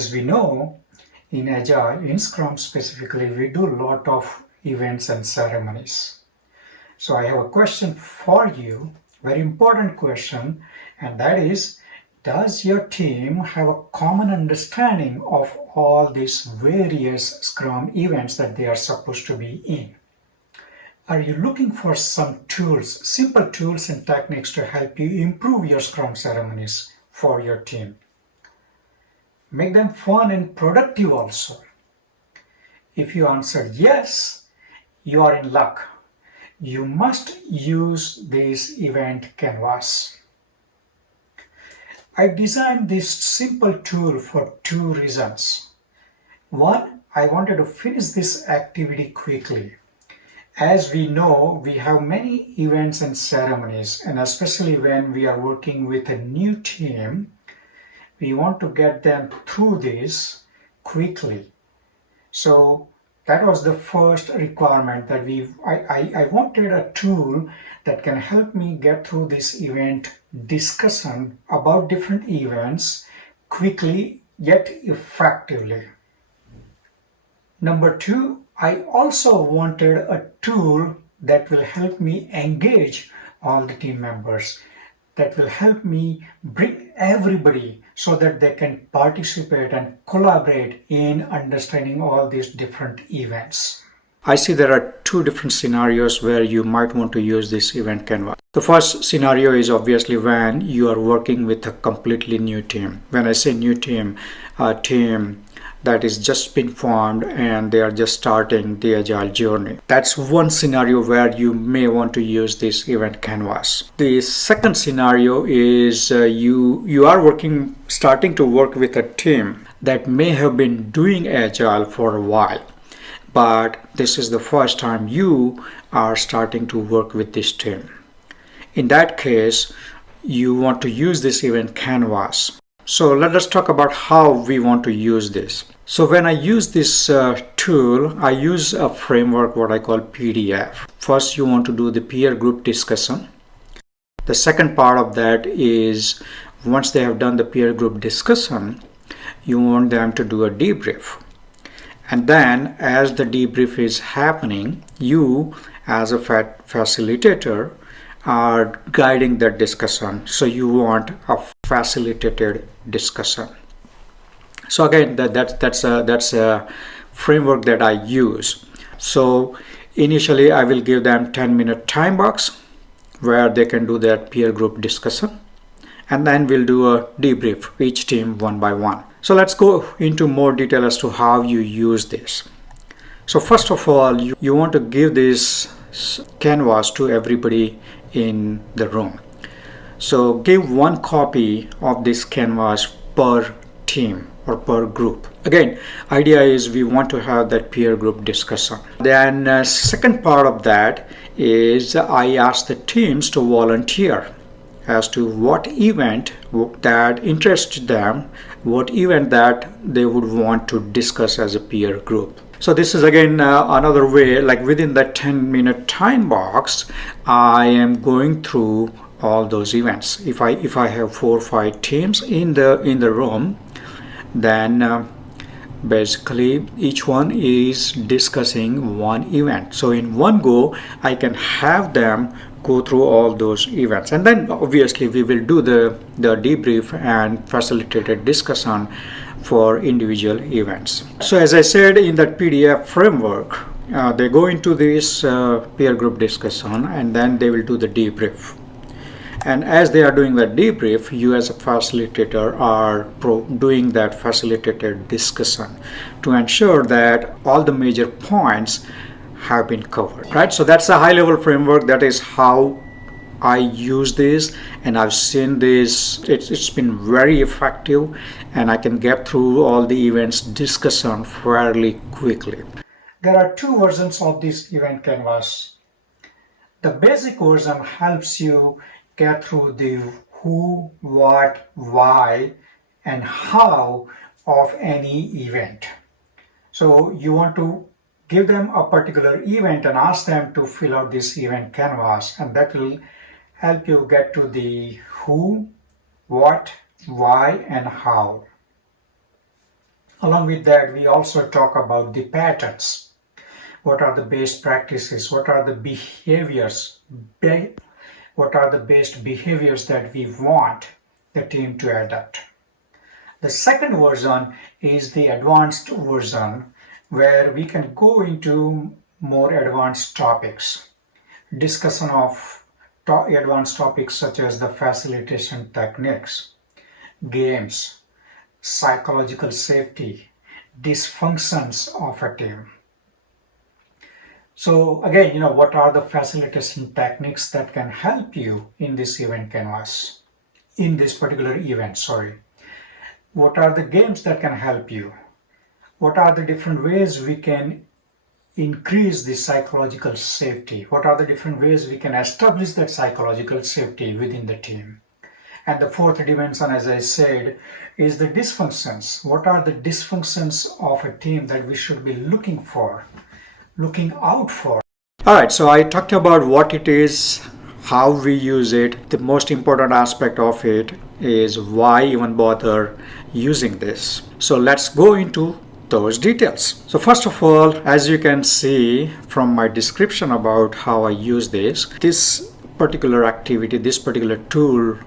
As we know, in Agile, in Scrum specifically, we do a lot of events and ceremonies. So I have a question for you, very important question, and that is, does your team have a common understanding of all these various Scrum events that they are supposed to be in? Are you looking for some tools, simple tools and techniques to help you improve your Scrum ceremonies for your team? Make them fun and productive also. If you answered yes, you are in luck. You must use this event canvas. I designed this simple tool for two reasons. One, I wanted to finish this activity quickly. As we know, we have many events and ceremonies, and especially when we are working with a new team, we want to get them through this quickly. So that was the first requirement that I wanted a tool that can help me get through this event discussion about different events quickly yet effectively. Number two, I also wanted a tool that will help me engage all the team members, that will help me bring everybody so that they can participate and collaborate in understanding all these different events. I see there are two different scenarios where you might want to use this event canvas. The first scenario is obviously when you are working with a completely new team. When I say new team, a team that is just been formed and they are just starting the Agile journey. That's one scenario where you may want to use this event canvas. The second scenario is you are starting to work with a team that may have been doing Agile for a while, but this is the first time you are starting to work with this team. In that case, you want to use this event canvas. So let us talk about how we want to use this. So when I use this tool, I use a framework, what I call PDF. First, you want to do the peer group discussion. The second part of that is once they have done the peer group discussion, you want them to do a debrief. And then as the debrief is happening, you as a facilitator are guiding that discussion. So you want a facilitated discussion. So again, that's a framework that I use. So initially I will give them 10-minute time box where they can do their peer group discussion, and then we'll do a debrief each team one by one. So let's go into more detail as to how you use this. So first of all, you want to give this canvas to everybody in the room. So give one copy of this canvas per team or per group. Again, idea is we want to have that peer group discussion. Then second part of that is I ask the teams to volunteer as to what event that interests them, what event that they would want to discuss as a peer group. So this is again another way, like within that 10-minute time box, I am going through all those events. If I have 4 or 5 teams in the room, then basically each one is discussing one event. So in one go, I can have them go through all those events, and then obviously we will do the debrief and facilitated discussion for individual events. So as I said, in that PDF framework, they go into this peer group discussion and then they will do the debrief. And as they are doing that debrief, you as a facilitator are doing that facilitated discussion to ensure that all the major points have been covered, right? So that's a high level framework. That is how I use this, and I've seen this. It's been very effective, and I can get through all the events discussion fairly quickly. There are two versions of this event canvas. The basic version helps you get through the who, what, why, and how of any event. So you want to give them a particular event and ask them to fill out this event canvas, and that will help you get to the who, what, why, and how. Along with that, we also talk about the patterns. What are the best practices? What are the behaviors? What are the best behaviors that we want the team to adopt? The second version is the advanced version where we can go into more advanced topics. Discussion of advanced topics such as the facilitation techniques, games, psychological safety, dysfunctions of a team. So again, what are the facilitation techniques that can help you in this event canvas? In this particular event, sorry. What are the games that can help you? What are the different ways we can increase the psychological safety? What are the different ways we can establish that psychological safety within the team? And the fourth dimension, as I said, is the dysfunctions. What are the dysfunctions of a team that we should be looking out for? All right, so I talked about what it is, how we use it. The most important aspect of it is why even bother using this. So let's go into those details. So first of all, as you can see from my description about how I use this particular activity, this particular tool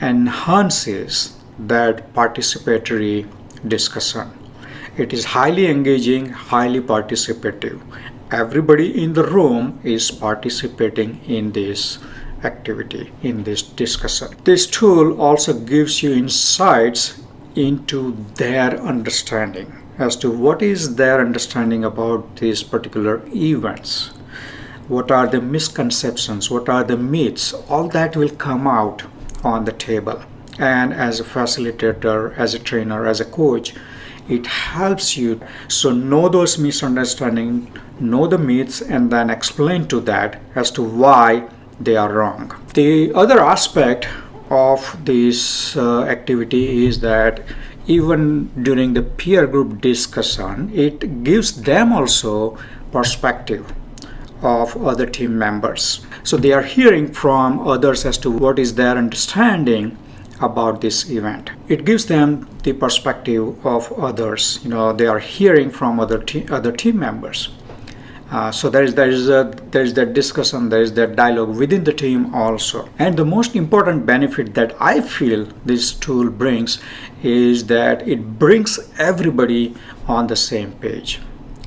enhances that participatory discussion. It is highly engaging, highly participative. Everybody in the room is participating in this activity, in this discussion. This tool also gives you insights into their understanding as to what is their understanding about these particular events. What are the misconceptions? What are the myths? All that will come out on the table. And as a facilitator, as a trainer, as a coach, it helps you so know those misunderstandings, know the myths, and then explain to that as to why they are wrong. The other aspect of this activity is that even during the peer group discussion, it gives them also perspective of other team members. So they are hearing from others as to what is their understanding about this event. It gives them the perspective of others. They are hearing from other team members. So there is that discussion, there is that dialogue within the team also. And the most important benefit that I feel this tool brings is that it brings everybody on the same page,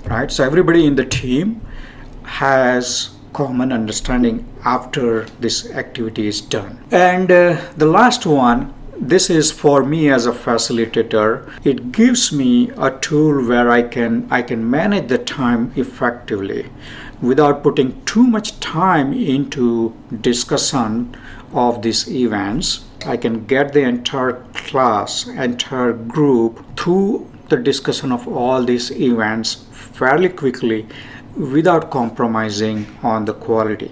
right? So everybody in the team has common understanding after this activity is done. And the last one, this is for me as a facilitator. It gives me a tool where I can manage the time effectively without putting too much time into discussion of these events. I can get the entire class, entire group through the discussion of all these events fairly quickly without compromising on the quality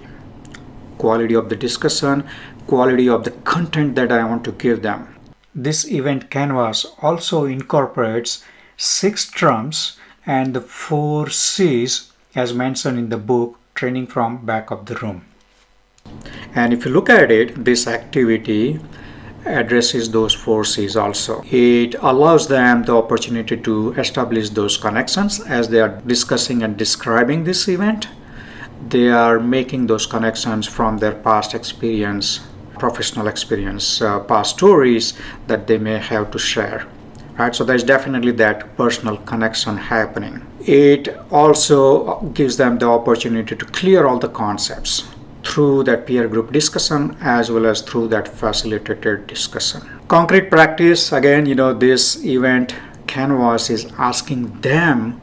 of the discussion, quality of the content that I want to give them. This event canvas also incorporates 6 terms and the 4 C's as mentioned in the book Training from Back of the Room. And if you look at it, this activity addresses those 4 C's also. It allows them the opportunity to establish those connections as they are discussing and describing this event. They are making those connections from their past experience, professional experience, past stories that they may have to share. Right? So there's definitely that personal connection happening. It also gives them the opportunity to clear all the concepts through that peer group discussion as well as through that facilitated discussion. Concrete practice, again, this event canvas is asking them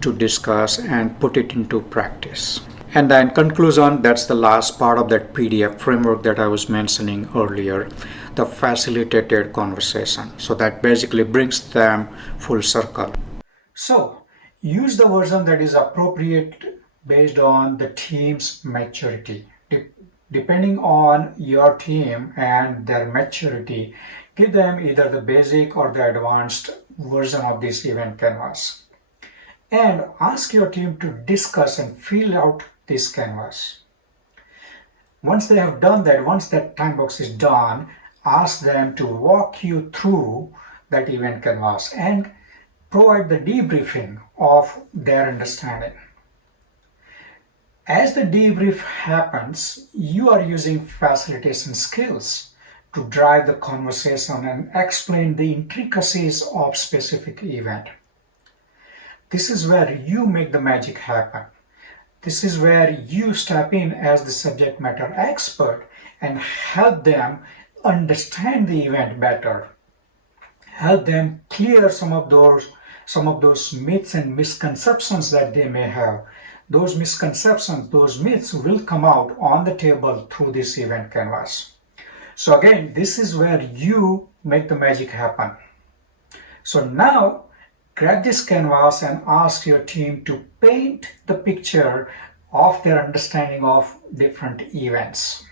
to discuss and put it into practice. And then conclusion, that's the last part of that PDF framework that I was mentioning earlier, the facilitated conversation. So that basically brings them full circle. So use the version that is appropriate based on the team's maturity. Depending on your team and their maturity, give them either the basic or the advanced version of this event canvas. And ask your team to discuss and fill out this canvas. Once they have done that, once that time box is done, ask them to walk you through that event canvas and provide the debriefing of their understanding. As the debrief happens, you are using facilitation skills to drive the conversation and explain the intricacies of specific event. This is where you make the magic happen. This is where you step in as the subject matter expert and help them understand the event better. Help them clear some of those myths and misconceptions that they may have. Those misconceptions, those myths will come out on the table through this event canvas. So again, this is where you make the magic happen. So now grab this canvas and ask your team to paint the picture of their understanding of different events.